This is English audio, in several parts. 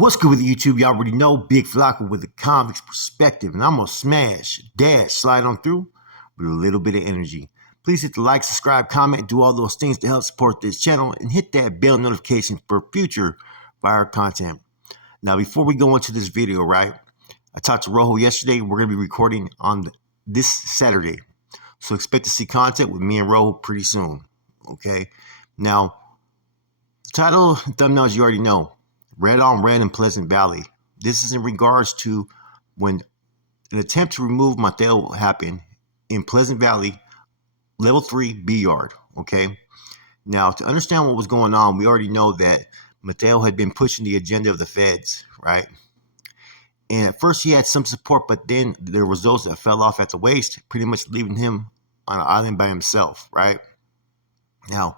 What's good with YouTube? Y'all already know Big Flocka with the convict's perspective, and I'm gonna smash, dash, slide on through with a little bit of energy. Please hit the like, subscribe, comment, do all those things to help support this channel, and hit that bell notification for future fire content. Now, before we go into this video, right, I talked to Rojo yesterday. We're gonna be recording on this Saturday, so expect to see content with me and Rojo pretty soon. Okay. Now, the title, thumbnails, you already know. Red on red in Pleasant Valley. This is in regards to when an attempt to remove Matel happened in Pleasant Valley, level 3 B yard. Okay. Now, to understand what was going on, we already know that Mateo had been pushing the agenda of the feds, right? And at first he had some support, but then there was those that fell off at the waist, pretty much leaving him on an island by himself, right? Now,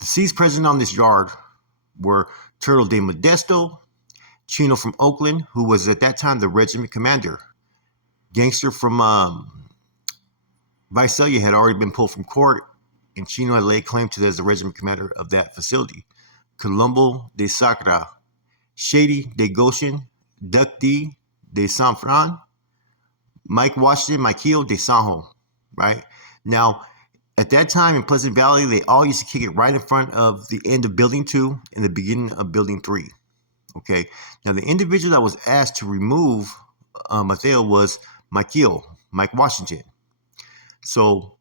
the C's present on this yard were Turtle de Modesto, Chino from Oakland, who was at that time the regiment commander. Gangster from Visalia had already been pulled from court, and Chino had laid claim to that as the regiment commander of that facility. Colombo de Sacra, Shady de Goshen, Duck D de San Fran, Mike Washington, Mikeo de Sanjo, right? Now, at that time in Pleasant Valley, they all used to kick it right in front of the end of Building 2 and the beginning of Building 3. Okay. Now, the individual that was asked to remove Mateo was Mike Washington. So,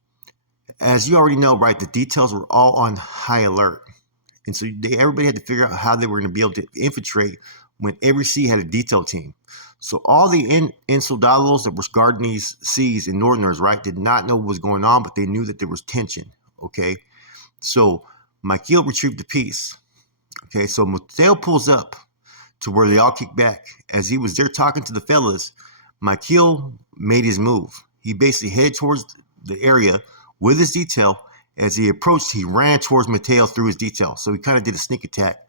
as you already know, right, the details were all on high alert. And so everybody had to figure out how they were going to be able to infiltrate when every C had a detail team. So all the soldados that were guarding these C's and Northerners, right, did not know what was going on, but they knew that there was tension, okay? So Mikeo retrieved the piece, okay? So Mateo pulls up to where they all kick back. As he was there talking to the fellas, Mikeo made his move. He basically headed towards the area with his detail. As he approached, he ran towards Mateo through his detail. So he kind of did a sneak attack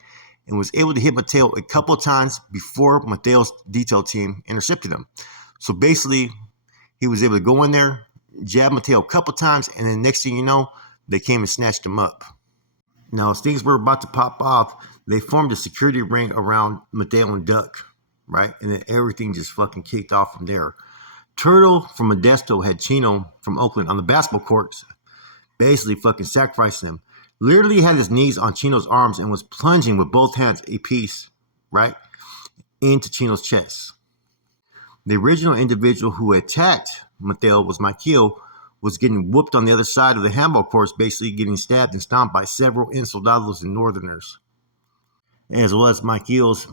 and was able to hit Mateo a couple of times before Mateo's detail team intercepted him. So basically, he was able to go in there, jab Mateo a couple of times, and then next thing you know, they came and snatched him up. Now, as things were about to pop off, they formed a security ring around Mateo and Duck, right? And then everything just fucking kicked off from there. Turtle from Modesto had Chino from Oakland on the basketball courts, basically fucking sacrificing him. Literally had his knees on Chino's arms and was plunging with both hands a piece, right, into Chino's chest. The original individual who attacked Mateo was Mikeo, was getting whooped on the other side of the handball course, basically getting stabbed and stomped by several soldados and Northerners, as well as Mikeo's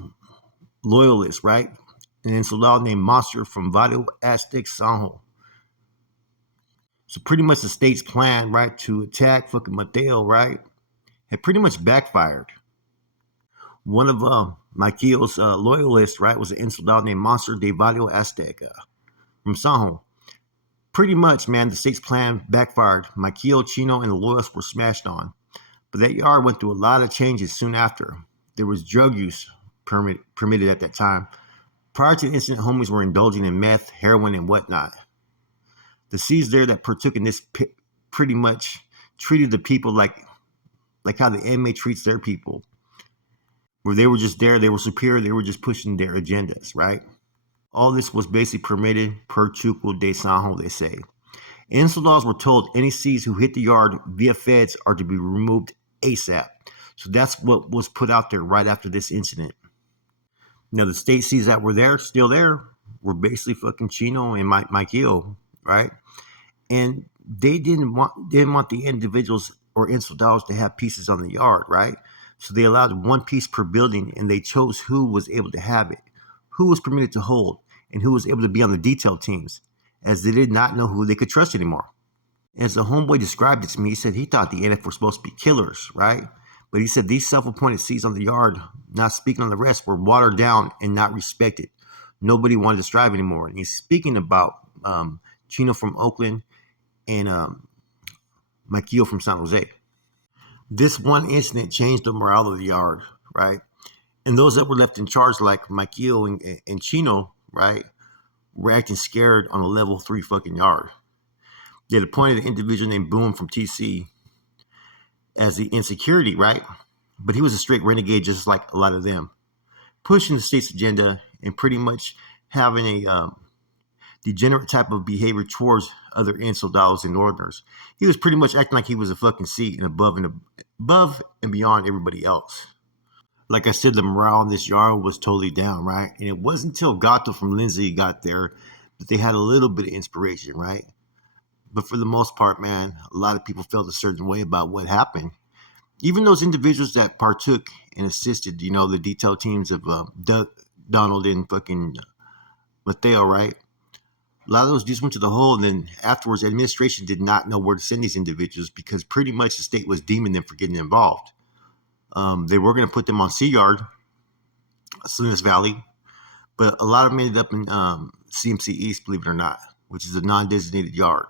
loyalists, right? An soldado named Monster from Valle Aztec Sanjo. So pretty much the state's plan, right, to attack fucking Mateo, right, had pretty much backfired. One of Mikeo's loyalists, right, was an soldado named Monster de Valle Aztec from Sanjo. Pretty much, man, the state's plan backfired. Mikeo, Chino, and the loyalists were smashed on. But that yard went through a lot of changes soon after. There was drug use permitted at that time. Prior to the incident, homies were indulging in meth, heroin, and whatnot. The C's there that partook in this pretty much treated the people like how the inmate treats their people. Where they were just there, they were superior, they were just pushing their agendas, right? All this was basically permitted per Chuco de Sanjo, they say. Soldados were told any C's who hit the yard via feds are to be removed ASAP. So that's what was put out there right after this incident. Now, the state C's that were there, still there, were basically fucking Chino and Mikeo, right? And they didn't want the individuals or soldados to have pieces on the yard, right? So they allowed one piece per building, and they chose who was able to have it, who was permitted to hold, and who was able to be on the detail teams, as they did not know who they could trust anymore. As the homeboy described it to me, he said he thought the NF were supposed to be killers, right? But he said these self-appointed C's on the yard, not speaking on the rest, were watered down and not respected. Nobody wanted to strive anymore. And he's speaking about Chino from Oakland and Mikeo from San Jose. This one incident changed the morale of the yard, right? And those that were left in charge, like Mikeo and Chino, right, were acting scared on a level 3 fucking yard. They had appointed an individual named Boom from TC as the insecurity, right? But he was a straight renegade, just like a lot of them. pushing the state's agenda and pretty much having a degenerate type of behavior towards other insoldados and northerners. He was pretty much acting like he was a fucking seat and above and beyond everybody else. Like I said, the morale in this yard was totally down, right? And it wasn't until Gato from Lindsay got there that they had a little bit of inspiration, right? But for the most part, man, a lot of people felt a certain way about what happened. Even those individuals that partook and assisted, the detail teams of Donald and fucking Mateo, right? A lot of those just went to the hole, and then afterwards, the administration did not know where to send these individuals because pretty much the state was deeming them for getting involved. They were going to put them on Sea Yard, Salinas Valley, but a lot of them ended up in CMC East, believe it or not, which is a non-designated yard.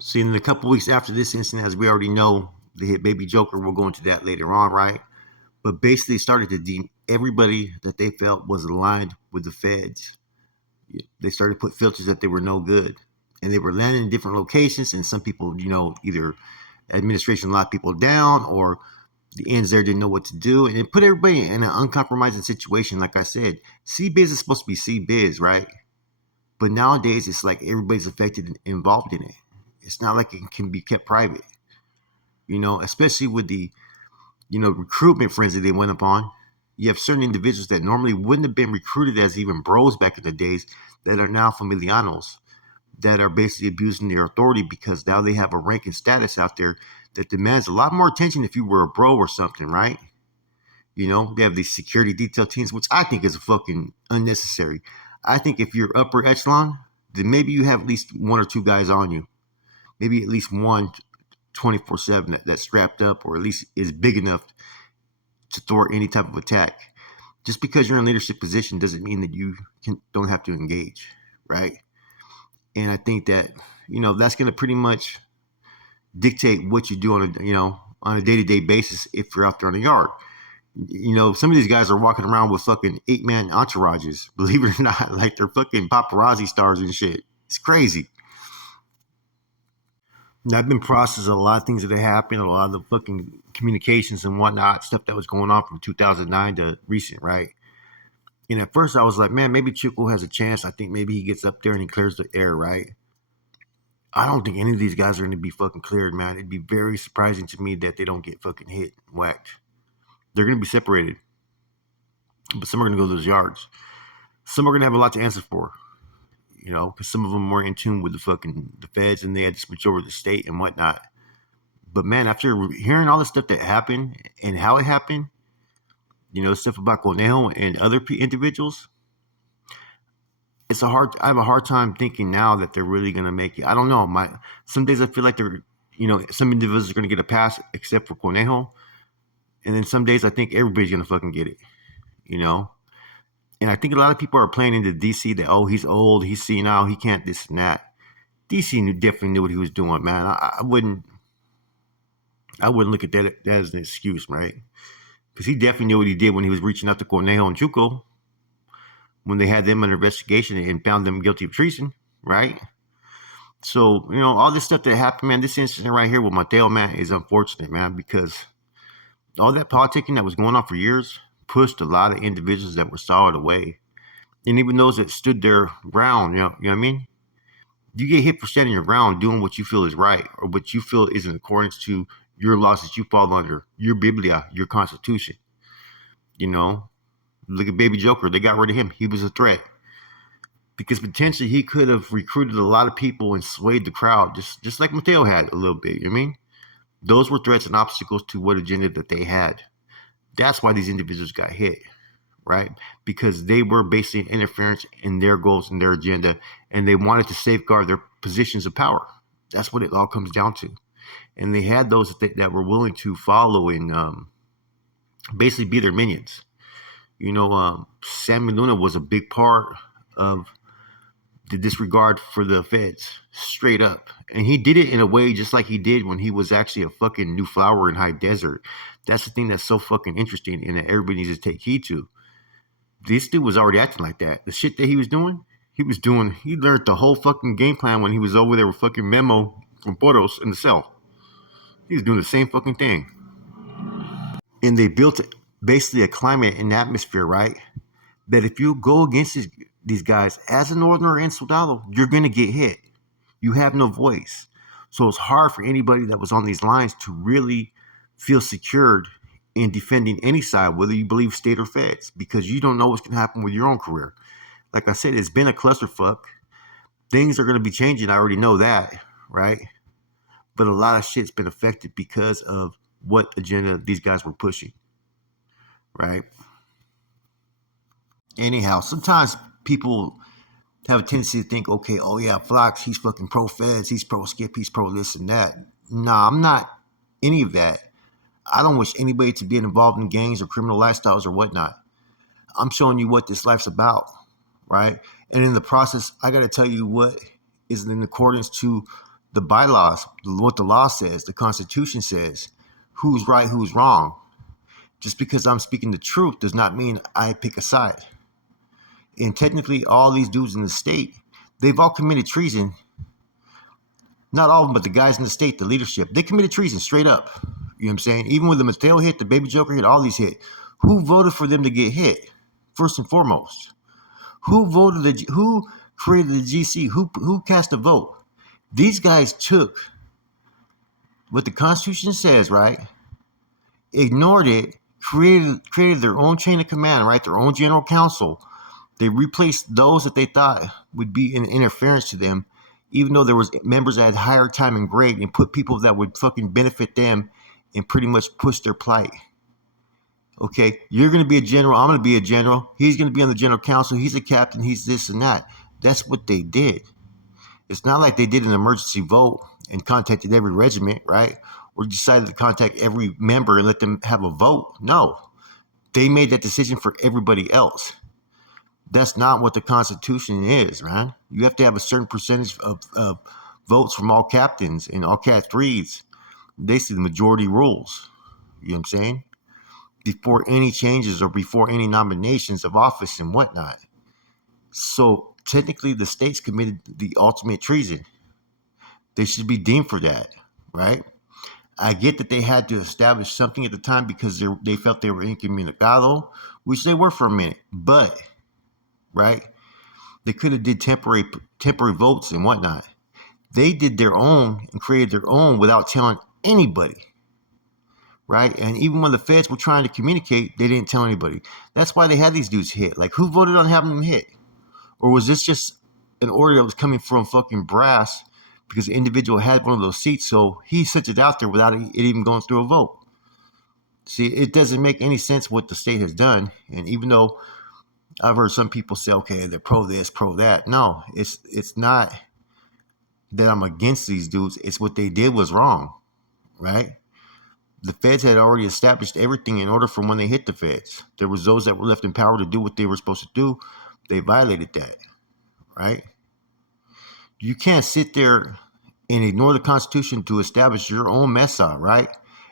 See, in a couple weeks after this incident, as we already know, they hit Baby Joker. We'll go into that later on, right? But basically started to deem everybody that they felt was aligned with the feds. They started to put filters that they were no good. And they were landing in different locations, and some people, either administration locked people down or the ends there didn't know what to do. And it put everybody in an uncompromising situation. Like I said, CBiz is supposed to be CBiz, right? But nowadays, it's like everybody's affected and involved in it. It's not like it can be kept private, especially with the, recruitment frenzy they went upon. You have certain individuals that normally wouldn't have been recruited as even bros back in the days that are now familianos, that are basically abusing their authority because now they have a rank and status out there that demands a lot more attention if you were a bro or something, right? They have these security detail teams, which I think is fucking unnecessary. I think if you're upper echelon, then maybe you have at least one or two guys on you. Maybe at least one 24/7 that's strapped up or at least is big enough to thwart any type of attack. Just because you're in a leadership position doesn't mean that you don't have to engage, right? And I think that, that's going to pretty much dictate what you do on a day-to-day basis if you're out there on the yard. Some of these guys are walking around with fucking 8-man entourages, believe it or not, like they're fucking paparazzi stars and shit. It's crazy. Now, I've been processing a lot of things that have happened, a lot of the fucking communications and whatnot, stuff that was going on from 2009 to recent, right? And at first I was like, man, maybe Chico has a chance. I think maybe he gets up there and he clears the air, right? I don't think any of these guys are going to be fucking cleared, man. It'd be very surprising to me that they don't get fucking hit, whacked. They're going to be separated. But some are going to go to those yards. Some are going to have a lot to answer for. Because some of them were in tune with the feds and they had to switch over to the state and whatnot. But man, after hearing all the stuff that happened and how it happened, stuff about Conejo and other individuals, I have a hard time thinking now that they're really going to make it. I don't know. Some days I feel like some individuals are going to get a pass except for Conejo. And then some days I think everybody's going to fucking get it, And I think a lot of people are playing into DC that, oh, he's old, he's senile, he can't this and that. DC definitely knew what he was doing, man. I wouldn't look at that as an excuse, right? Because he definitely knew what he did when he was reaching out to Cornejo and Chuco when they had them under investigation and found them guilty of treason, right? So, all this stuff that happened, man, this incident right here with Mateo, man, is unfortunate, man, because all that politicking that was going on for years pushed a lot of individuals that were solid away. And even those that stood their ground, you know what I mean? You get hit for standing your ground, doing what you feel is right or what you feel is in accordance to your laws that you fall under, your Biblia, your Constitution. Look at Baby Joker. They got rid of him. He was a threat. Because potentially he could have recruited a lot of people and swayed the crowd, just like Mateo had a little bit. You know what I mean? Those were threats and obstacles to what agenda that they had. That's why these individuals got hit, right? Because they were basically interference in their goals and their agenda, and they wanted to safeguard their positions of power. That's what it all comes down to. And they had those that were willing to follow and basically be their minions. Sammy Luna was a big part of the disregard for the feds, straight up. And he did it in a way just like he did when he was actually a fucking new flower in high desert. That's the thing that's so fucking interesting and that everybody needs to take heed to. This dude was already acting like that. The shit that he learned the whole fucking game plan when he was over there with fucking Memo from Poros in the cell. He was doing the same fucking thing. And they built basically a climate and atmosphere, right? That if you go against these guys as a northerner in Soldado, you're going to get hit. You have no voice. So it's hard for anybody that was on these lines to really feel secured in defending any side, whether you believe state or feds, because you don't know what's going to happen with your own career. Like I said, it's been a clusterfuck. Things are going to be changing. I already know that, right? But a lot of shit's been affected because of what agenda these guys were pushing, right? Anyhow, sometimes people have a tendency to think, okay, oh yeah, Flox, he's fucking pro feds, he's pro skip, he's pro this and that. Nah, I'm not any of that. I don't wish anybody to be involved in gangs or criminal lifestyles or whatnot. I'm showing you what this life's about, right? And in the process, I got to tell you what is in accordance to the bylaws, what the law says, the Constitution says, who's right, who's wrong. Just because I'm speaking the truth does not mean I pick a side. And technically, all these dudes in the state, they've all committed treason. Not all of them, but the guys in the state, the leadership, they committed treason straight up. You know what I'm saying? Even when the Mattel hit, the Baby Joker hit, all these hit. Who voted for them to get hit? First and foremost, who created the GC? Who cast a vote? These guys took what the Constitution says, right? Ignored it, created their own chain of command, right? Their own general counsel. They replaced those that they thought would be an interference to them, even though there was members that had higher time and grade, and put people that would fucking benefit them and pretty much push their plight. Okay, you're going to be a general. I'm going to be a general. He's going to be on the general council. He's a captain. He's this and that. That's what they did. It's not like they did an emergency vote and contacted every regiment, right? Or decided to contact every member and let them have a vote. No, they made that decision for everybody else. That's not what the Constitution is, man. You have to have a certain percentage of votes from all captains and all Cat 3s. Basically, the majority rules. You know what I'm saying? Before any changes or before any nominations of office and whatnot. So technically, the states committed the ultimate treason. They should be deemed for that, right? I get that they had to establish something at the time because they felt they were incommunicado, which they were for a minute, but right, they could have did temporary votes and whatnot. They did their own and created their own without telling anybody, right? And even when the feds were trying to communicate, they didn't tell anybody. That's why they had these dudes hit. Like, who voted on having them hit? Or was this just an order that was coming from fucking brass because the individual had one of those seats, so he sent it out there without it even going through a vote? See, it doesn't make any sense what the state has done. And even though I've heard some people say, okay, they're pro this, pro that. No, it's not that I'm against these dudes. It's what they did was wrong, right? The feds had already established everything in order for when they hit the feds. There was those that were left in power to do what they were supposed to do. They violated that, right? You can't sit there and ignore the Constitution to establish your own mesa, right?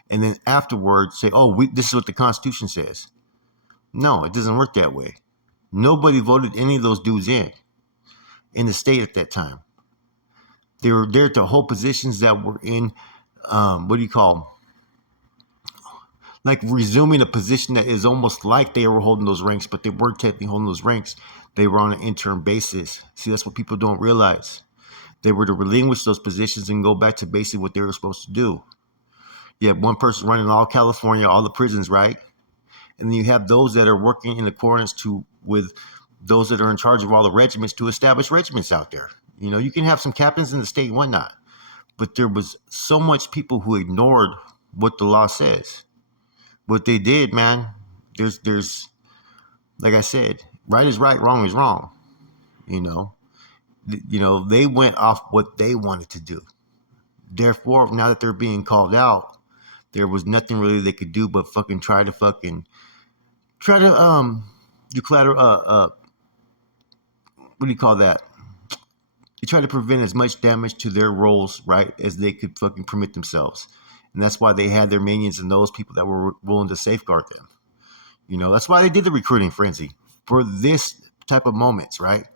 And then afterwards say, oh, this is what the Constitution says. No, it doesn't work that way. Nobody voted any of those dudes in the state at that time. They were there to hold positions that were in, like resuming a position that is almost like they were holding those ranks, but they weren't technically holding those ranks. They were on an interim basis. See, that's what people don't realize. They were to relinquish those positions and go back to basically what they were supposed to do. You have one person running all California, all the prisons, right? And then you have those that are working in accordance with those that are in charge of all the regiments to establish regiments out there. You know, you can have some captains in the state and whatnot, but there was so much people who ignored what the law says. What they did, man, there's like I said, right is right, wrong is wrong. You know, they went off what they wanted to do. Therefore, now that they're being called out, there was nothing really they could do but fucking try to what do you call that? They try to prevent as much damage to their roles, right, as they could fucking permit themselves. And that's why they had their minions and those people that were willing to safeguard them. You know, that's why they did the recruiting frenzy for this type of moments, right?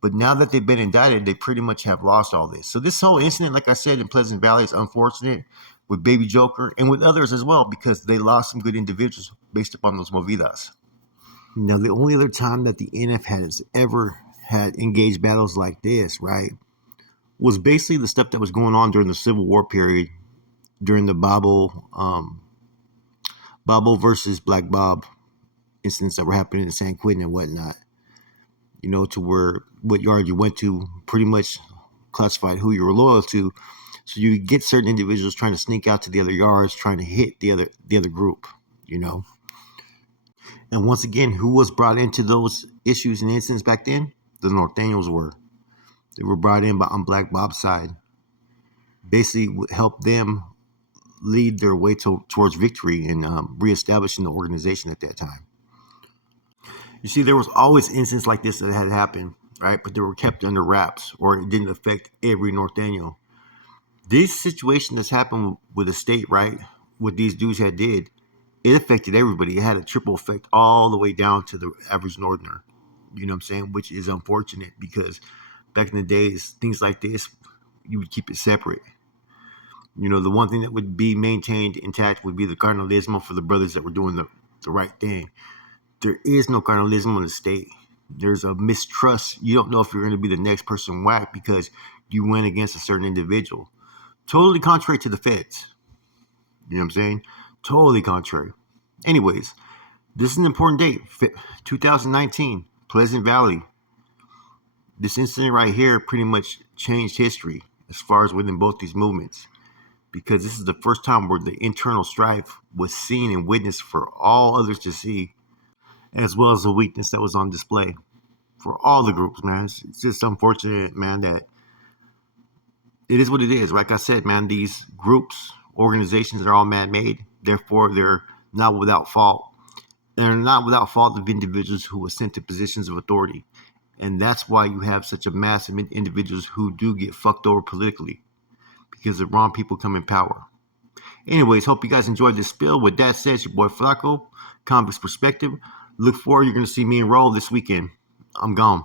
But now that they've been indicted, they pretty much have lost all this. So this whole incident, like I said, in Pleasant Valley is unfortunate with Baby Joker and with others as well, because they lost some good individuals based upon those movidas. Now, the only other time that the NF has ever had engaged battles like this, right, was basically the stuff that was going on during the Civil War period, during the Bobo versus Black Bob incidents that were happening in San Quentin and whatnot. You know, to where what yard you went to pretty much classified who you were loyal to. So you get certain individuals trying to sneak out to the other yards, trying to hit the other group, you know. And once again, who was brought into those issues and incidents back then? The Norteños were. They were brought in on Black Bob's side. Basically help them lead their way towards victory and reestablishing the organization at that time. You see, there was always incidents like this that had happened, right? But they were kept under wraps, or it didn't affect every Norteño. This situation that's happened with the state, right? What these dudes had did, it affected everybody. It had a triple effect all the way down to the average Northerner. You know what I'm saying? Which is unfortunate, because back in the days, things like this, you would keep it separate. You know, the one thing that would be maintained intact would be the carnalismo for the brothers that were doing the right thing. There is no carnalismo in the state. There's a mistrust. You don't know if you're going to be the next person whacked because you went against a certain individual. Totally contrary to the feds. You know what I'm saying? Totally contrary. Anyways, this is an important date. 2019, Pleasant Valley. This incident right here pretty much changed history as far as within both these movements, because this is the first time where the internal strife was seen and witnessed for all others to see, as well as the weakness that was on display for all the groups, man. It's just unfortunate, man, that it is what it is. Like I said, man, these groups, organizations are all man-made. Therefore, they're not without fault. They're not without fault of individuals who were sent to positions of authority. And that's why you have such a mass of individuals who do get fucked over politically, because the wrong people come in power. Anyways, hope you guys enjoyed this spill. With that said, it's your boy Flacco, Convict's Perspective. Look forward, you're going to see me enroll this weekend. I'm gone.